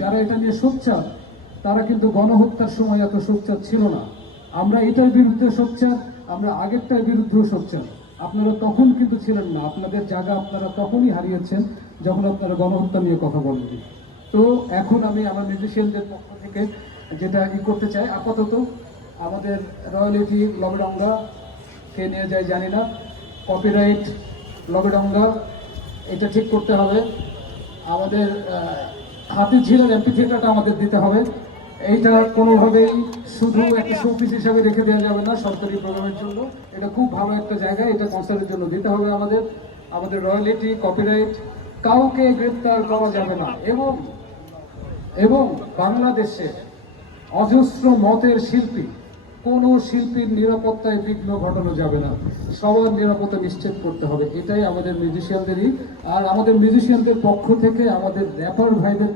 যারা এটা নিয়ে সোচ্চার তারা কিন্তু গণহত্যার সময় এত সোচ্চার ছিল না। আমরা এটার বিরুদ্ধে সোচ্চার, আমরা আগেরটার বিরুদ্ধেও সোচ্চার। আপনারা তখন কিন্তু ছিলেন না, আপনাদের জায়গা আপনারা তখনই হারিয়েছেন যখন আপনারা গণহত্যা নিয়ে কথা বলেন। তো এখন আমি আমার মিউজিশিয়ানদের পক্ষ থেকে যেটা করতে চাই, আপাতত আমাদের রয়্যালিটি লবেডঙ্গা কে নিয়ে যায় জানি না, কপিরাইট লবেডঙ্গা এটা ঠিক করতে হবে। আমাদের হাতিঝিলের এমপি থিয়েটারটা আমাদের দিতে হবে। এইটা কোনোভাবেই শুধু একটা শোপিস হিসাবে রেখে দেওয়া যাবে না সরকারি প্রোগ্রামের জন্য। এটা খুব ভালো একটা জায়গা, এটা কনসার্টের জন্য দিতে হবে আমাদের। আমাদের রয়্যালিটি, কপিরাইট, কাউকে গ্রেপ্তার করা যাবে না। এবং বাংলাদেশে অজস্র মতের শিল্পী, কোনো শিল্পীর নিরাপত্তায় বিঘ্ন ঘটানো যাবে না। সবার নিরাপত্তা নিশ্চিত করতে হবে, এটাই আমাদের মিউজিশিয়ানদেরই। আর আমাদের মিউজিশিয়ানদের পক্ষ থেকে আমাদের র্যাপার ভাইদের